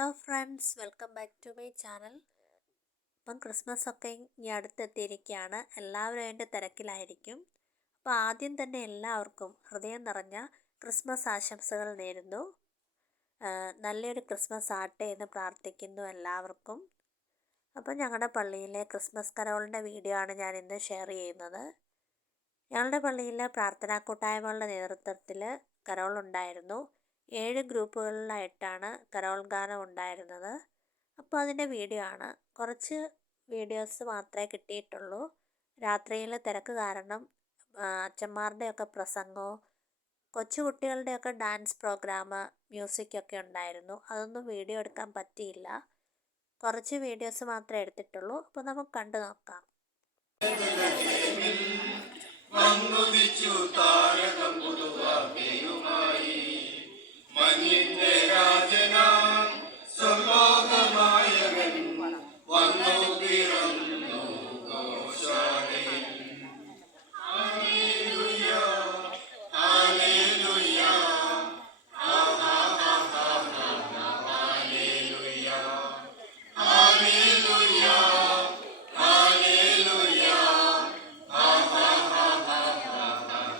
Hello friends, welcome back to my channel. ഇപ്പം Christmas ഒക്കെ ഇനി അടുത്തെത്തിയിരിക്കുകയാണ്. എല്ലാവരും അതിൻ്റെ തിരക്കിലായിരിക്കും. അപ്പോൾ ആദ്യം തന്നെ എല്ലാവർക്കും ഹൃദയം നിറഞ്ഞ ക്രിസ്മസ് ആശംസകൾ നേരുന്നു. നല്ലൊരു ക്രിസ്മസ് ആട്ടെ എന്ന് പ്രാർത്ഥിക്കുന്നു എല്ലാവർക്കും. അപ്പോൾ ഞങ്ങളുടെ പള്ളിയിലെ ക്രിസ്മസ് കരോളിൻ്റെ വീഡിയോ ആണ് ഞാൻ ഇന്ന് ഷെയർ ചെയ്യുന്നത്. ഞങ്ങളുടെ പള്ളിയിലെ പ്രാർത്ഥനാ കൂട്ടായ്മകളുടെ നേതൃത്വത്തിൽ കരോളുണ്ടായിരുന്നു. 7 ഗ്രൂപ്പുകളിലായിട്ടാണ് കരോൾ ഗാനം ഉണ്ടായിരുന്നത്. അപ്പോൾ അതിൻ്റെ വീഡിയോ ആണ്. കുറച്ച് വീഡിയോസ് മാത്രമേ കിട്ടിയിട്ടുള്ളൂ. രാത്രിയിലെ തിരക്ക് കാരണം അച്ഛന്മാരുടെയൊക്കെ പ്രസംഗവും കൊച്ചുകുട്ടികളുടെയൊക്കെ ഡാൻസ് പ്രോഗ്രാം, മ്യൂസിക്കൊക്കെ ഉണ്ടായിരുന്നു. അതൊന്നും വീഡിയോ എടുക്കാൻ പറ്റിയില്ല. കുറച്ച് വീഡിയോസ് മാത്രമേ എടുത്തിട്ടുള്ളൂ. അപ്പോൾ നമുക്ക് കണ്ടു നോക്കാം. മഞ്ഞിന്റെ രാജനാം സ്വർലോകമായവൻ വന്നു പിറന്നു ഘോഷാലയിൽ. ഹല്ലേലൂയ ഹല്ലേലൂയ ഹല്ലേലൂയ ഹല്ലേലൂയ ഹല്ലേലൂയ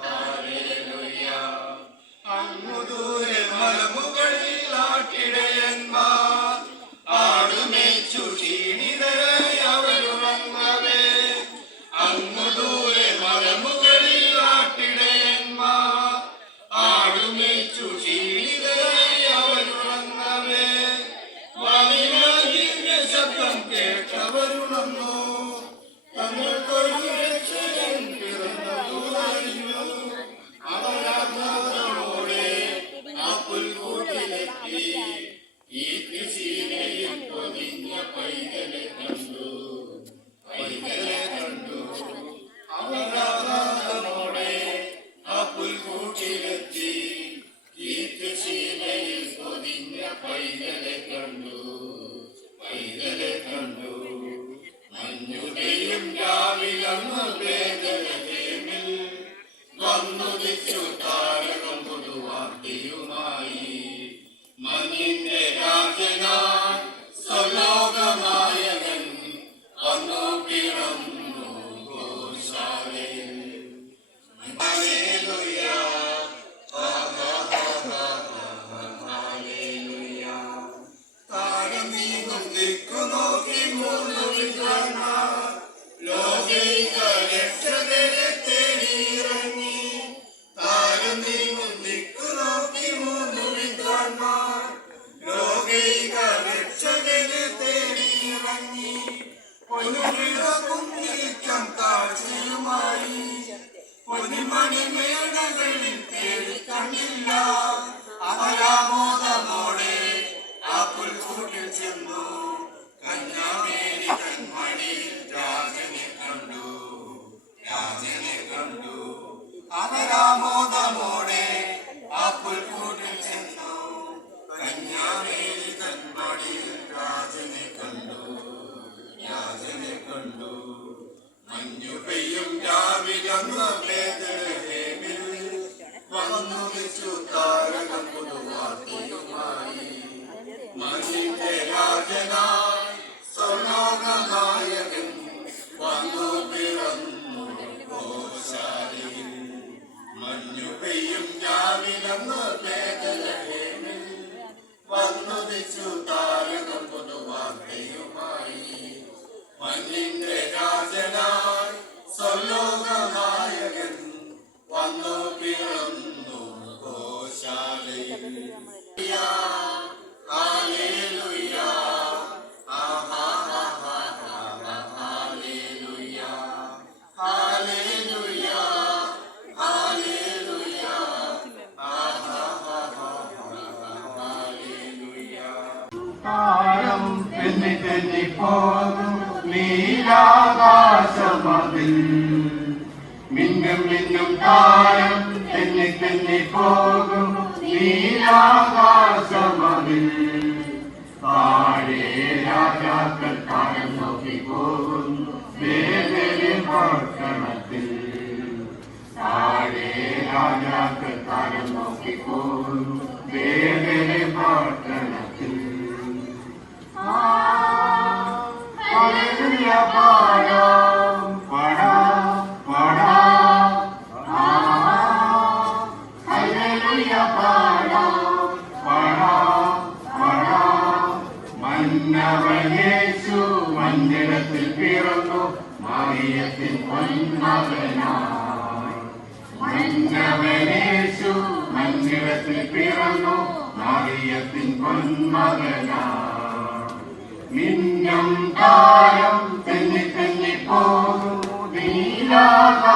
ഹല്ലേലൂയ. അങ്ങു ദൂരെ മലമുകളിൽ ആട്ടിടയന്മാർ ആടുമേച്ചു ക്ഷീണിതരായി അവരുറങ്ങവേ. അങ്ങു ദൂരെ മലമുകളിൽ ആട്ടിടയന്മാർ ആടുമേച്ചു ക്ഷീണിതരായി അവരുറങ്ങവേ. വലിയ ശബ്ദം കേട്ടവരുണർന്നു. തങ്ങൾക്കൊരു രക്ഷകൻ പിറന്നു അറിഞ്ഞു. അവരാത്മാവോടെ ആ പുൽക്കൂട്ടിലെത്തി. ഈ കൃഷിയിൽ പൊതിഞ്ഞ പൈതലെ കണ്ടു, പൈതലെ കണ്ടു. അവരാത്മാവോടെ ആ പുൽക്കൂട്ടിലെത്തി. ഈ കൃഷിയിൽ പൊതിഞ്ഞ പൈതലെ കണ്ടു, പൈതലെ കണ്ടു. മഞ്ഞുകയും രാവിലന്ന് ബേഥലേമിൽ വന്നുദിച്ചു താരകം പുതുവാർത്തയുമായി. മഞ്ഞിന്റെ രാജനാൻ സ്വലോകമായവൻ വന്നു പിറന്നു ഘോഷാലയിൽ. ഹല്ലേലൂയ ഹല്ലേലൂയ. താരം നീങ്ങും ദിക്കു നോക്കി 3 വിദ്വാൻമാർ ലോകൈക രക്ഷകനെ തേടിയിറങ്ങി. താരം നീങ്ങും ദിക്കു നോക്കി 3 വിദ്വാൻമാർ ലോകൈക രക്ഷകനെ തേടിയിറങ്ങി. പൊന്നുകിഴക്കും കാഴ്ചയുമായി പൊന്നിമണിമേടകളിൽ തേടി കണ്ടില്ല. അവരാമോദമോടെ ആ പുൽക്കൂട്ടിൽ ചെന്നു. കന്യാമേരി കൺമണിയിൽ രാജനെ കണ്ടു, രാജനെ കണ്ടു. അവരാമോദമോടെ ആ പുൽക്കൂട്ടിൽ ചെന്നു. കന്യാമേരി കൺമണിയിൽ രാജനെ കണ്ടു, രാജനെ കണ്ടു. മഞ്ഞു പെയ്യും രാവിലന്ന് ബേഥലേമിൽ വന്നുദിച്ചു താരകം പുതുവാർത്തയുമായി. മഞ്ഞിന്റെ രാജനായി സ്വർലോകമായവൻ വന്നു പിറന്നു ഘോഷാലയിൽ. മഞ്ഞു പെയ്യും രാവിലന്ന് ബേഥലേമിൽ വന്നുദിച്ചു താരകം പുതുവാർത്തയുമായി. മഞ്ഞിന്റെ രാജനായി സ്വർലോകമായവൻ വന്നു പിറന്നു ഘോഷാലയിൽ. ഹല്ലേലൂയ ഹല്ലേലൂയ ഹല്ലേലൂയ ഹല്ലേലൂയ ഹല്ലേലൂയ. താരം തെന്നി തെന്നി പോകും നീലാകാശമതിൽ. മിന്നും മിന്നും താരം തെന്നി തെന്നി പോകും നീലാകാശമതിൽ. താഴെ രാജാക്കൾ താരം നോക്കി പോകുന്നു ബേഥലേം പട്ടണത്തിൽ. താഴെ രാജാക്കൾ താരം നോക്കി പോകുന്നു ബേഥലേം പട്ടണത്തിൽ. മന്നവനേശു മന്ദിരത്തിൽ പിറന്നു മറിയത്തിൻ പൊന്മകനായി. മന്നവനേശു മന്ദിരത്തിൽ പിറന്നു മറിയത്തിൻ പൊന്മകനായി. മിന്നും താരം തെന്നി തെന്നി പോകുന്നു നീലാകാശമതിൽ.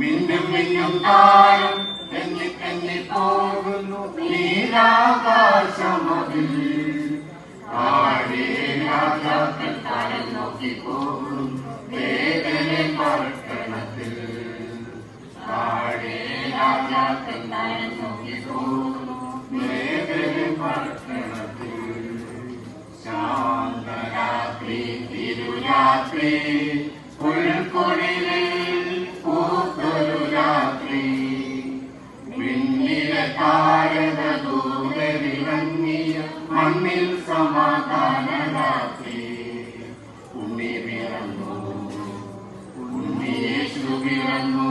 മിന്നും മിന്നും താരം തെന്നി തെന്നി പോകുന്നു നീലാകാശമതിൽ. താഴെ രാജാക്കൾ താരം നോക്കി പോകുന്നു വേദന പട്ടണത്തിൽ. താഴെ രാജാക്കൾ താരം നോക്കി പോകുന്നു വേദന പട്ടണത്തിൽ. ശാന്തരാത്രി തിരുരാത്രി പുൽക്കൊടിലിൽ പൂത്തൊരു രാത്രി. വിണ്ണിലെ താരക ദൂതരിറങ്ങിയ മണ്ണിൽ സമാധാന രാത്രി. ഉണ്ണി പിറന്നു, ഉണ്ണിയേശു പിറന്നു,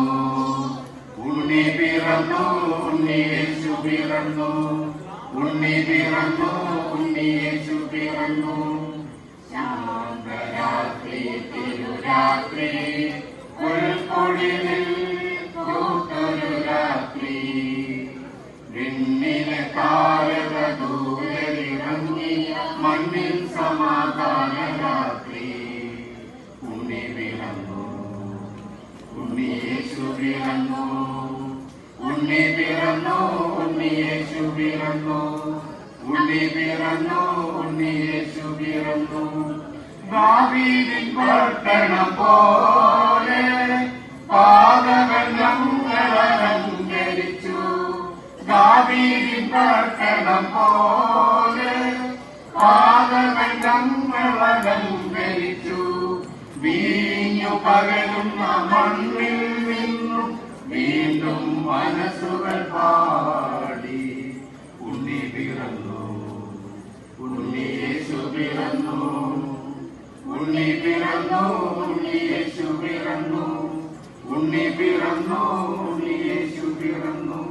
ഉണ്ണി പിറന്നു, ഉണ്ണിയേശു പിറന്നു, ഉണ്ണി പിറന്നു, ഉണ്ണിയേശു പിറന്നു. ശാന്തരാത്രി തിരുരാത്രി പുൽക്കൊടിലിൽ പൂത്തൊരു രാത്രി. വിണ്ണിലെ താരക ദൂതരിറങ്ങിയ മണ്ണിൽ സമാധാന രാത്രി. ഉണ്ണി പിറന്നു, ഉണ്ണിയേശു പിറന്നു, ഉണ്ണി പിറന്നു, ഉണ്ണിയേശു പിറന്നു, ഉണ്ണി പിറന്നു, ഉണ്ണിയേശു പിറന്നു. ദാവീദിൻ പട്ടണം പോലെ പാതകൾ ഞങ്ങളലങ്കരിച്ചു. ദാവീദിൻ പട്ടണം പോലെ പാതകൾ ഞങ്ങളലങ്കരിച്ചു. വീഞ്ഞു പകരുന്ന മണ്ണിൽ നിന്നും വീണ്ടും മനസ്സുകൾ പാടി. ഉണ്ണി പിറന്നു, ഉണ്ണിയേശു പിറന്നു, ഉണ്ണി പിറന്നു, ഉണ്ണിയേശു പിറന്നു, ഉണ്ണി പിറന്നു, ഉണ്ണിയേശു പിറന്നു,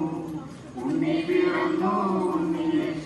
ഉണ്ണി പിറന്നു, ഉണ്ണിയേശു.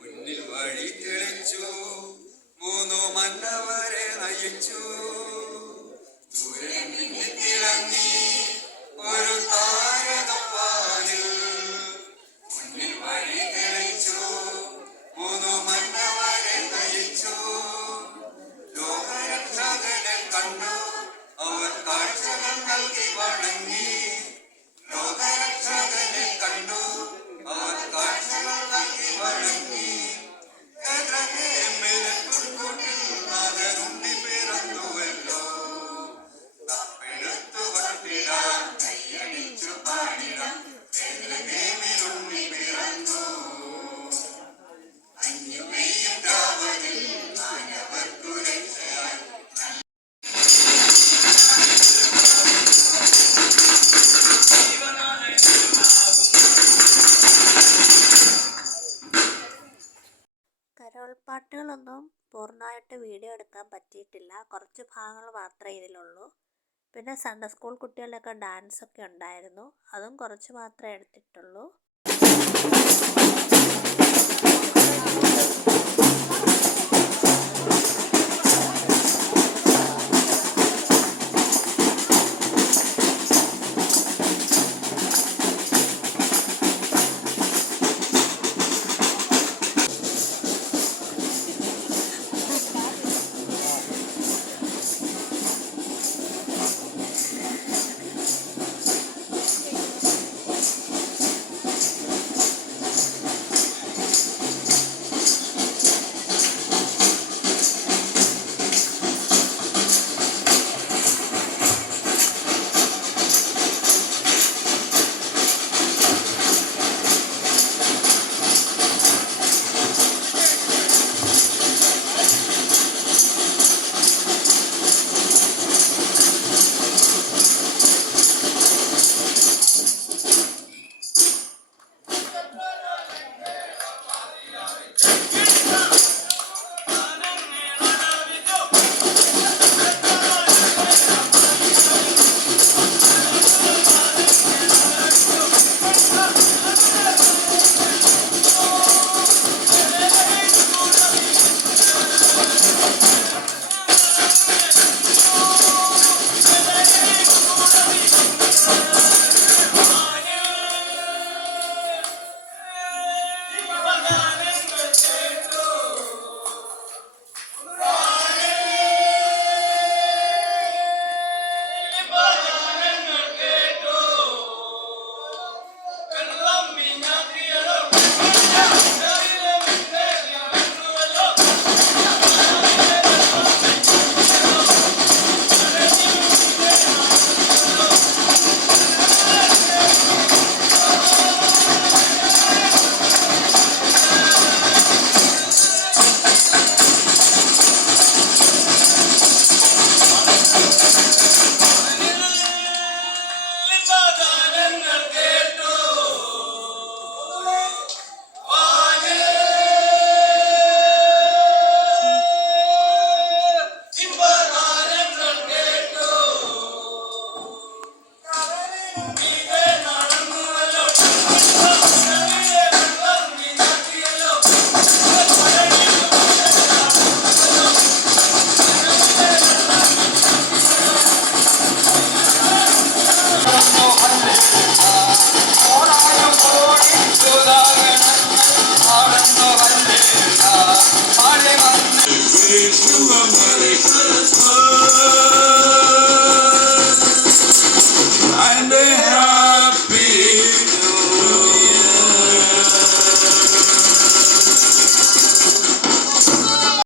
മുന്നിൽ വഴി തെളിച്ചു, മൂന്നു മന്നവരെ നയിച്ചു. ദൂരെ മിന്നി തിളങ്ങി ഒരു താരകം വാനിൽ. മുന്നിൽ വഴി തെളിച്ചു, മൂന്നു മന്നവരെ നയിച്ചു. ലോകരക്ഷകനെ കണ്ടു അവർ കാഴ്ചകൾ നൽകി വണങ്ങി. ലോകരക്ഷകനെ കണ്ടു അവർ കാഴ്ചകൾ നൽകി വണങ്ങി. നാഥനുണ്ണി പിറന്നുവല്ലോ, തപ്പെടുത്തു കൊണ്ടിടാം, കൈയടിച്ചു പാടിടാം. ഉണ്ണി പിറന്നു, അന്യുമെയ്യും രാവണിൽ മാനവർക്കു രക്ഷയായി. കരോൾ പാട്ടുകളൊന്നും പൂർണ്ണമായിട്ട് വീഡിയോ എടുക്കാൻ പറ്റിയിട്ടില്ല. കുറച്ച് ഭാഗങ്ങൾ മാത്രമേ ഇതിലുള്ളൂ. പിന്നെ സൺഡേ സ്കൂൾ കുട്ടികളുടെയൊക്കെ ഡാൻസൊക്കെ ഉണ്ടായിരുന്നു. അതും കുറച്ച് മാത്രമേ എടുത്തിട്ടുള്ളൂ.